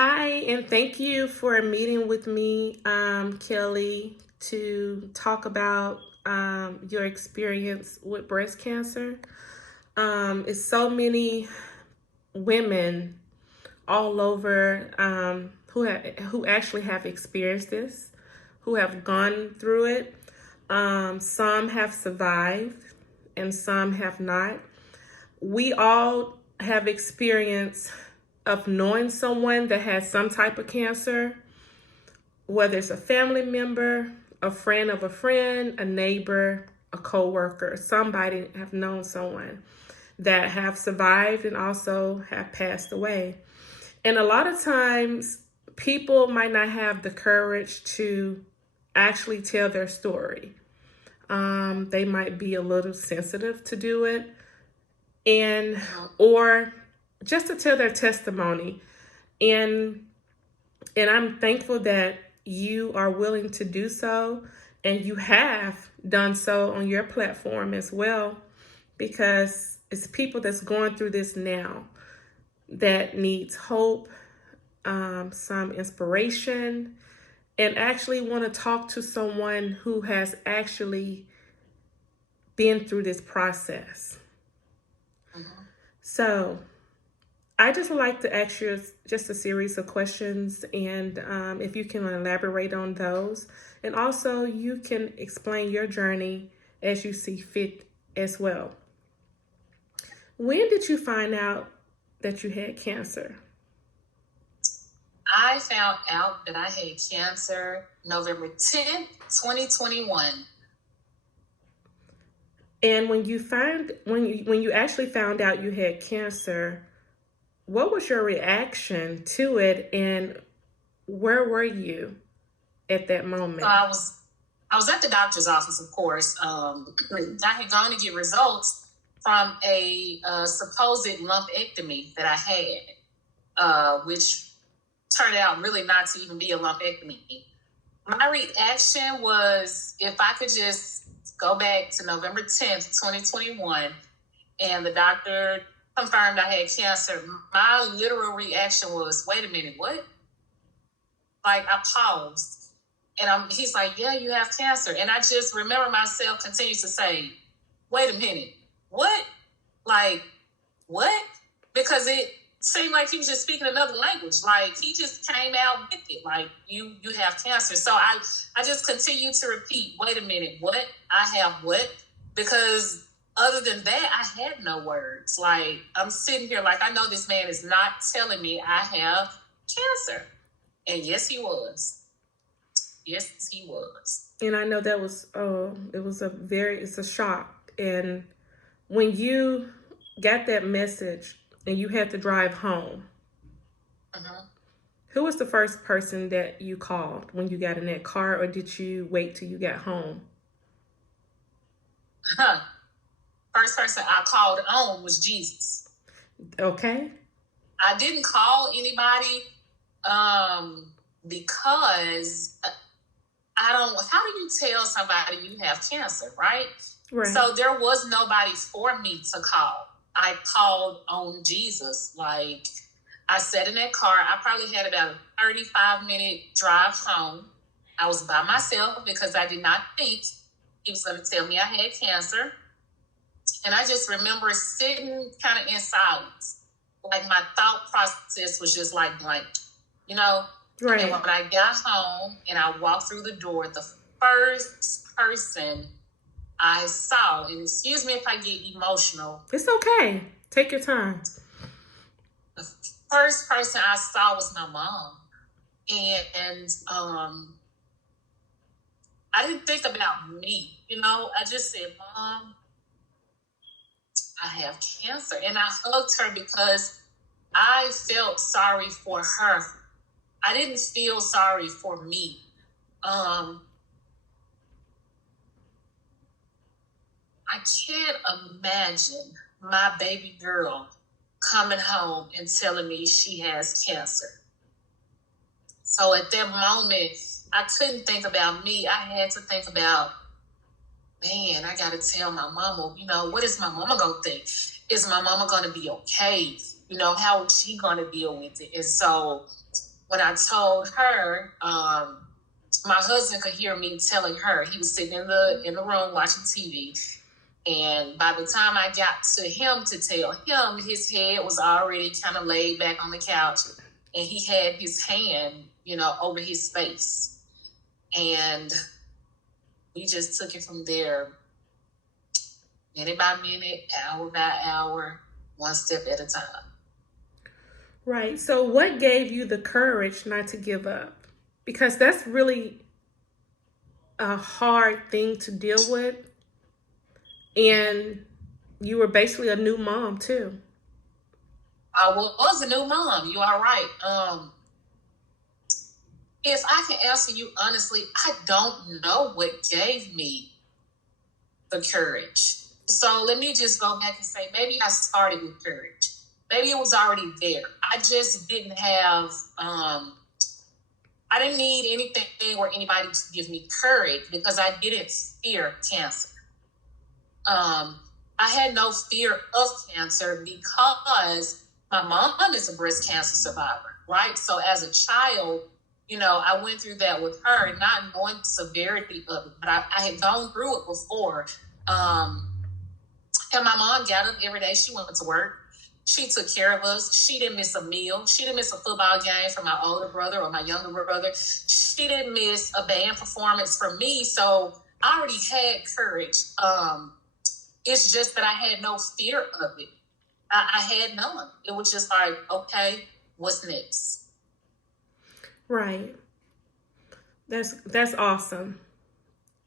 Hi, and thank you for meeting with me, Kelly, to talk about your experience with breast cancer. It's so many women all over who actually have experienced this, who have gone through it. Some have survived, and some have not. We all have experience of knowing someone that has some type of cancer, whether it's a family member, a friend of a friend, a neighbor, a coworker, somebody have known someone that have survived and also have passed away. And a lot of times people might not have the courage to actually tell their story. They might be a little sensitive to do it, and or just to tell their testimony. And I'm thankful that you are willing to do so, and you have done so on your platform as well, because it's people that's going through this now that needs hope, some inspiration, and actually want to talk to someone who has actually been through this process. So I just would like to ask you just a series of questions, and if you can elaborate on those, and also you can explain your journey as you see fit as well. When did you find out that you had cancer? I found out that I had cancer November 10th, 2021. And when you actually found out you had cancer, what was your reaction to it, and where were you at that moment? So I was at the doctor's office, of course. I had gone to get results from a supposed lumpectomy that I had, which turned out really not to even be a lumpectomy. My reaction was, if I could just go back to November 10th, 2021, and the doctor confirmed I had cancer, my literal reaction was, wait a minute, what? Like, I paused. And he's like, yeah, you have cancer. And I just remember myself continue to say, wait a minute, what? Like, what? Because it seemed like he was just speaking another language. Like, he just came out with it. Like, you have cancer. So I just continued to repeat, wait a minute, what? I have what? Because other than that, I had no words. Like, I'm sitting here like, I know this man is not telling me I have cancer. And yes, he was. Yes, he was. And I know that was it's a shock. And when you got that message and you had to drive home, who was the first person that you called when you got in that car, or did you wait till you got home? First person I called on was Jesus. Okay. I didn't call anybody because I don't. How do you tell somebody you have cancer, right? Right. So there was nobody for me to call. I called on Jesus. Like, I sat in that car. I probably had about a 35-minute drive home. I was by myself because I did not think he was going to tell me I had cancer. And I just remember sitting kind of in silence. Like, my thought process was just like blank, you know? Right. And when I got home and I walked through the door, the first person I saw, and excuse me if I get emotional. It's okay. Take your time. The first person I saw was my mom. And I didn't think about me, you know? I just said, Mom, I have cancer. And I hugged her because I felt sorry for her. I didn't feel sorry for me. I can't imagine my baby girl coming home and telling me she has cancer. So at that moment, I couldn't think about me. I had to think about, man, I got to tell my mama, you know, what is my mama going to think? Is my mama going to be okay? You know, how is she going to deal with it? And so when I told her, my husband could hear me telling her. He was sitting in the room watching TV, and by the time I got to him to tell him, his head was already kind of laid back on the couch, and he had his hand, over his face, and we just took it from there, minute by minute, hour by hour, one step at a time. Right. So, what gave you the courage not to give up? Because that's really a hard thing to deal with. And you were basically a new mom, too. I was a new mom. You are right. If I can answer you honestly, I don't know what gave me the courage. So let me just go back and say maybe I started with courage. Maybe it was already there. I just didn't have, I didn't need anything or anybody to give me courage because I didn't fear cancer. I had no fear of cancer because my mom is a breast cancer survivor, right? So as a child, I went through that with her, not knowing the severity of it, but I had gone through it before. And my mom got up every day. She went to work. She took care of us. She didn't miss a meal. She didn't miss a football game for my older brother or my younger brother. She didn't miss a band performance for me. So I already had courage. It's just that I had no fear of it. I had none. It was just like, okay, what's next? Right. That's awesome.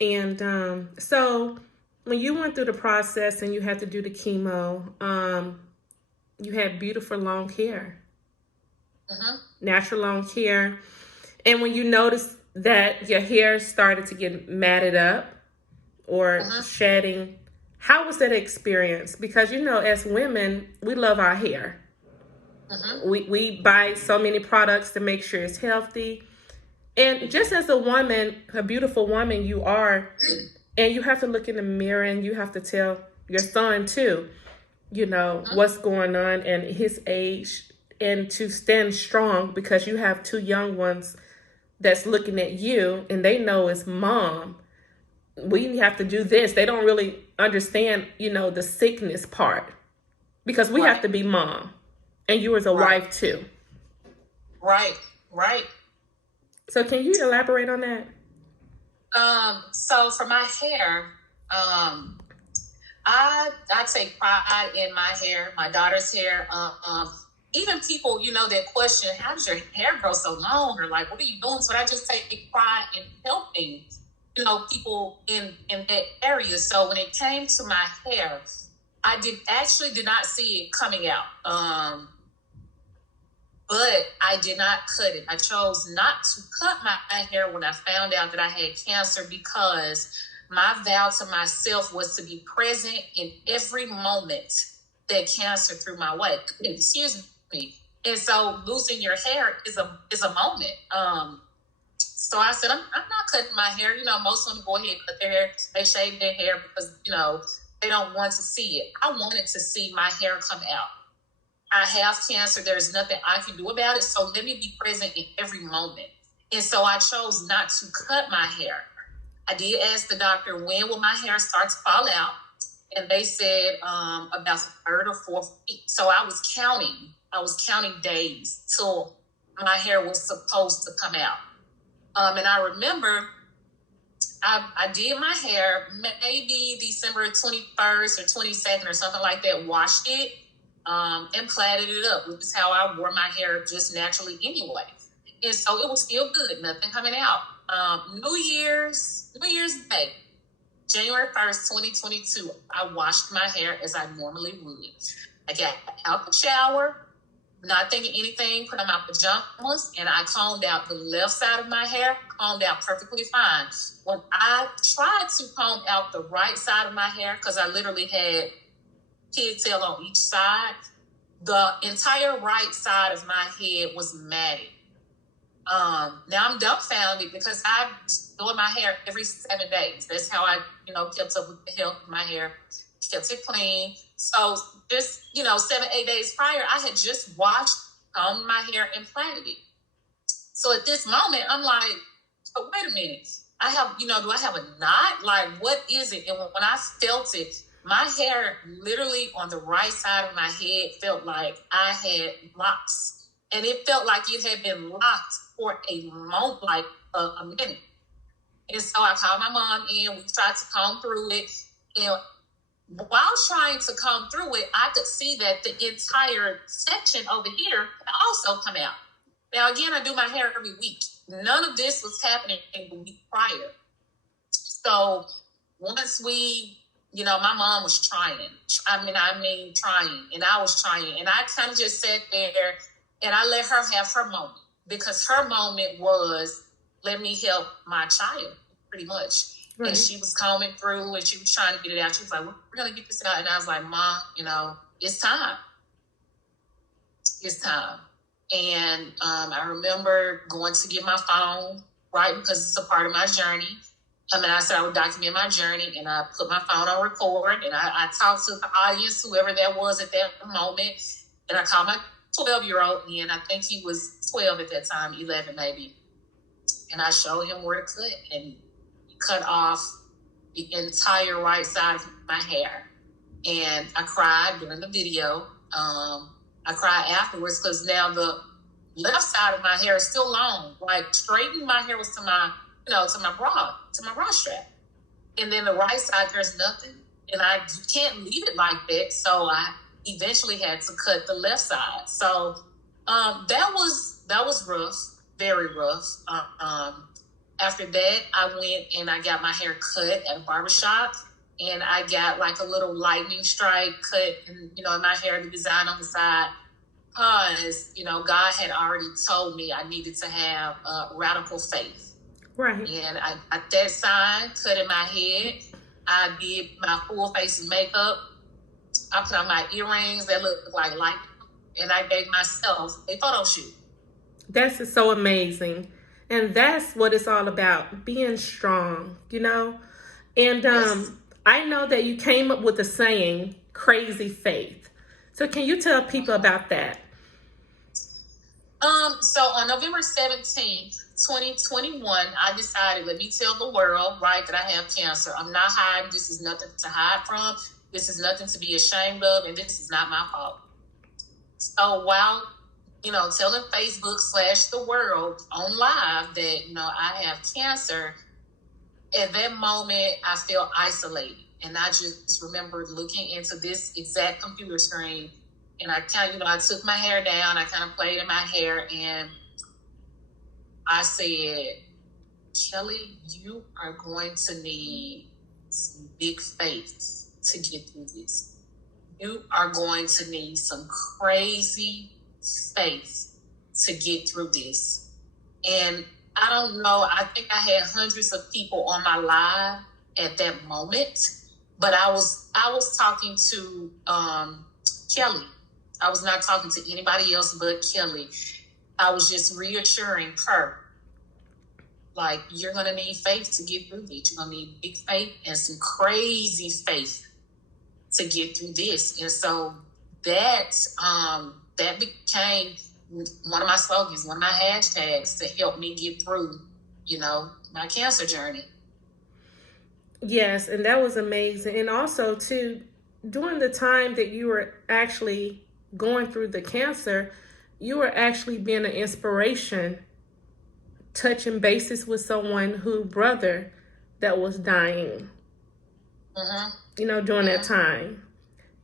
And so, when you went through the process and you had to do the chemo, you had beautiful long hair, natural long hair. And when you noticed that your hair started to get matted up or shedding, how was that experience? Because as women, we love our hair. We buy so many products to make sure it's healthy. And just as a woman, a beautiful woman you are, and you have to look in the mirror and you have to tell your son too, what's going on and his age, and to stand strong because you have two young ones that's looking at you and they know it's mom. We have to do this. They don't really understand, the sickness part because we have to be mom and you as a wife too. Right. So can you elaborate on that? So for my hair, I take pride in my hair, my daughter's hair. Even people, that question, how does your hair grow so long? Or like, what are you doing? So I just take pride in helping, people in that area. So when it came to my hair, I did not see it coming out. But I did not cut it. I chose not to cut my hair when I found out that I had cancer because my vow to myself was to be present in every moment that cancer threw my way. Excuse me. And so losing your hair is a moment. So I said, I'm not cutting my hair. Most women go ahead and cut their hair. They shave their hair because, they don't want to see it. I wanted to see my hair come out. I have cancer. There's nothing I can do about it. So let me be present in every moment. And so I chose not to cut my hair. I did ask the doctor, when will my hair start to fall out? And they said about the third or fourth week. So I was counting days till my hair was supposed to come out. And I remember I did my hair maybe December 21st or 22nd or something like that, washed it. And plaited it up, which is how I wore my hair just naturally anyway. And so it was still good, nothing coming out. New Year's Day, January 1st, 2022, I washed my hair as I normally would. I got out the shower, not thinking anything, put on my pajamas, and I combed out the left side of my hair, combed out perfectly fine. When I tried to comb out the right side of my hair, because I literally had pigtail on each side, the entire right side of my head was matted. Now I'm dumbfounded because I doing my hair every 7 days. That's how I, kept up with the health of my hair, kept it clean. So just, 7, 8 days prior, I had just washed, combed my hair and plaited it. So at this moment, I'm like, oh, wait a minute. I have, do I have a knot? Like, what is it? And when I felt it, my hair literally on the right side of my head felt like I had locks. And it felt like it had been locked for a moment, like a minute. And so I called my mom in. We tried to comb through it. And while trying to comb through it, I could see that the entire section over here also come out. Now, again, I do my hair every week. None of this was happening in the week prior. So once my mom was trying. Trying. And I was trying. And I kind of just sat there and I let her have her moment. Because her moment was, let me help my child, pretty much. Right. And she was combing through and she was trying to get it out. She was like, we're going to get this out. And I was like, Mom, it's time. It's time. And I remember going to get my phone, right, because it's a part of my journey. And I said I would document my journey, and I put my phone on record, and I talked to the audience, whoever that was at that moment, and I called my 12-year-old in. I think he was 12 at that time, 11 maybe. And I showed him where to cut, and he cut off the entire right side of my hair. And I cried during the video. I cried afterwards because now the left side of my hair is still long. Like straightening my hair was to my bra strap. And then the right side, there's nothing. And you can't leave it like that. So I eventually had to cut the left side. So that was rough, very rough. After that, I went and I got my hair cut at a barbershop. And I got like a little lightning strike cut and, in my hair, the design on the side. Because, God had already told me I needed to have radical faith. Right. And I that sign, cut in my head. I did my full face of makeup. I put on my earrings that looked like light. And I gave myself a photo shoot. That's so amazing. And that's what it's all about, being strong, And yes. I know that you came up with the saying, crazy faith. So can you tell people about that? So on November 17th, 2021, I decided, let me tell the world, right, that I have cancer. I'm not hiding. This is nothing to hide from. This is nothing to be ashamed of, and this is not my fault. So while, telling Facebook / the world on live that, I have cancer, at that moment, I felt isolated. And I just remember looking into this exact computer screen. And I kind of, I took my hair down. I kind of played in my hair. And I said, Kelly, you are going to need some big faith to get through this. You are going to need some crazy faith to get through this. And I don't know, I think I had hundreds of people on my live at that moment. But I was talking to Kelly. I was not talking to anybody else but Kelly. I was just reassuring her, like, you're going to need faith to get through this. You're going to need big faith and some crazy faith to get through this. And so that became one of my slogans, one of my hashtags to help me get through, my cancer journey. Yes, and that was amazing. And also, too, during the time that you were actually going through the cancer, you were actually being an inspiration, touching bases with someone whose brother that was dying, during that time.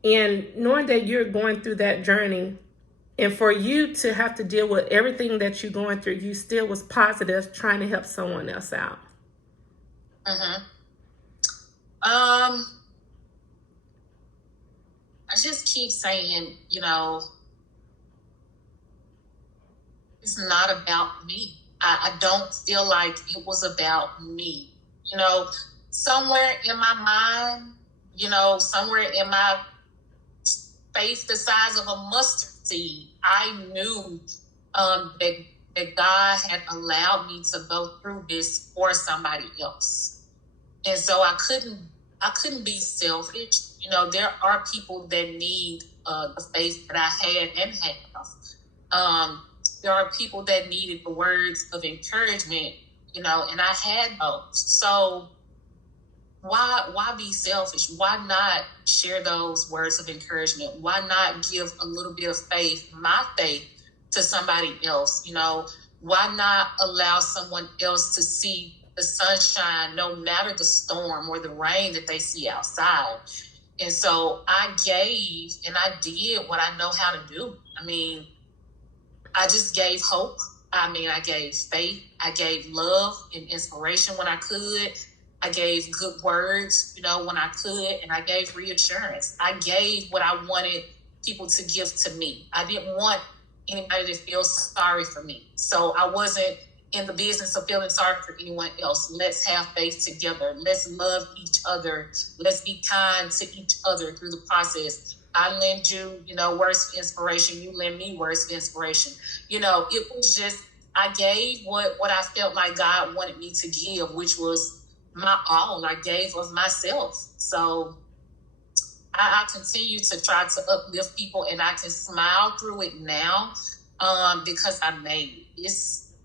And knowing that you're going through that journey, and for you to have to deal with everything that you're going through, you still was positive, trying to help someone else out. I just keep saying, it's not about me. I don't feel like it was about me. Somewhere in my mind, somewhere in my faith the size of a mustard seed, I knew that God had allowed me to go through this for somebody else. And so I couldn't be selfish. There are people that need the faith that I had and have. there are people that needed the words of encouragement, you know, and I had those. So why be selfish? Why not share those words of encouragement? Why not give a little bit of faith, my faith, to somebody else? You know, why not allow someone else to see the sunshine, no matter the storm or the rain that they see outside? And so I gave and I did what I know how to do. I mean, I just gave hope. I mean, I gave faith. I gave love and inspiration when I could. I gave good words, you know, when I could. And I gave reassurance. I gave what I wanted people to give to me. I didn't want anybody to feel sorry for me. So I wasn't in the business of feeling sorry for anyone else. Let's have faith together. Let's love each other. Let's be kind to each other through the process. I lend you, you know, words of inspiration. You lend me words of inspiration. You know, it was just, I gave what I felt like God wanted me to give, which was my all. I gave of myself. So I continue to try to uplift people, and I can smile through it now because I made it.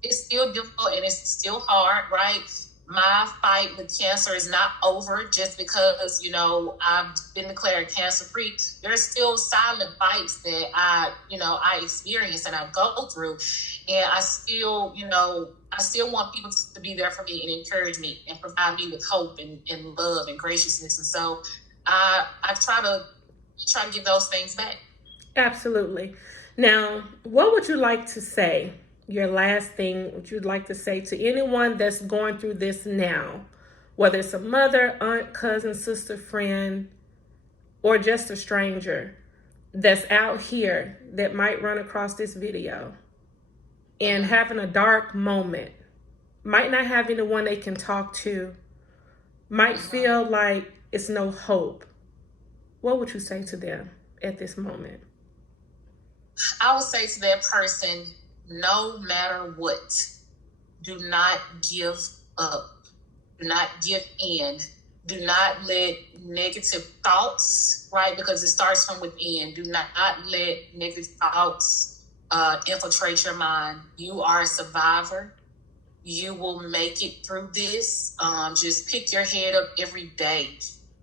It's still difficult and it's still hard, right? My fight with cancer is not over just because, you know, I've been declared cancer free. There's still silent fights that I experience and I go through. And I still, you know, I still want people to be there for me and encourage me and provide me with hope and love and graciousness. And so I try to give those things back. Absolutely. Now, what would you like to say? Your last thing, what you'd like to say to anyone that's going through this now, whether it's a mother, aunt, cousin, sister, friend, or just a stranger that's out here that might run across this video and having a dark moment, might not have anyone they can talk to, might feel like it's no hope. What would you say to them at this moment? I would say to that person, no matter what, do not give up. Do not give in. Do not let negative thoughts, right? Because it starts from within. Do not let negative thoughts infiltrate your mind. You are a survivor. You will make it through this. Just pick your head up every day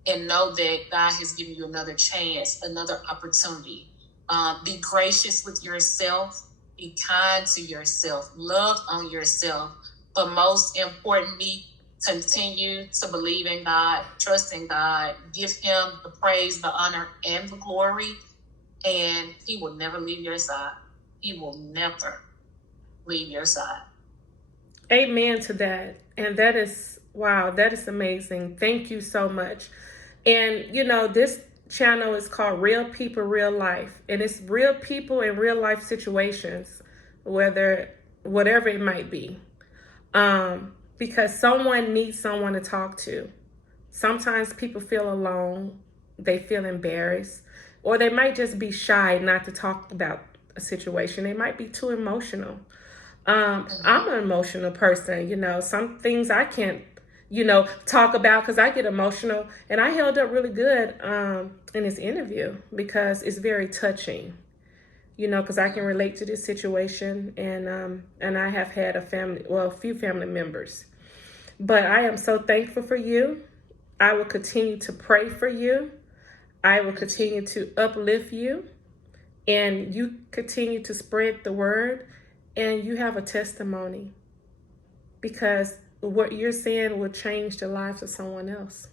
and know that God has given you another chance, another opportunity. Be gracious with yourself. Be kind to yourself. Love on yourself. But most importantly, continue to believe in God, trust in God, give Him the praise, the honor, and the glory, and He will never leave your side. He will never leave your side. Amen to that. And that is, wow, that is amazing. Thank you so much. And, you know, this channel is called Real People, Real Life. And it's real people in real life situations, whatever it might be. Because someone needs someone to talk to. Sometimes people feel alone. They feel embarrassed. Or they might just be shy not to talk about a situation. They might be too emotional. I'm an emotional person, you know, some things I can't, you know, talk about because I get emotional, and I held up really good in this interview because it's very touching, you know, because I can relate to this situation, and I have had a few family members, but I am so thankful for you. I will continue to pray for you. I will continue to uplift you, and you continue to spread the word. And you have a testimony because what you're saying will change the lives of someone else.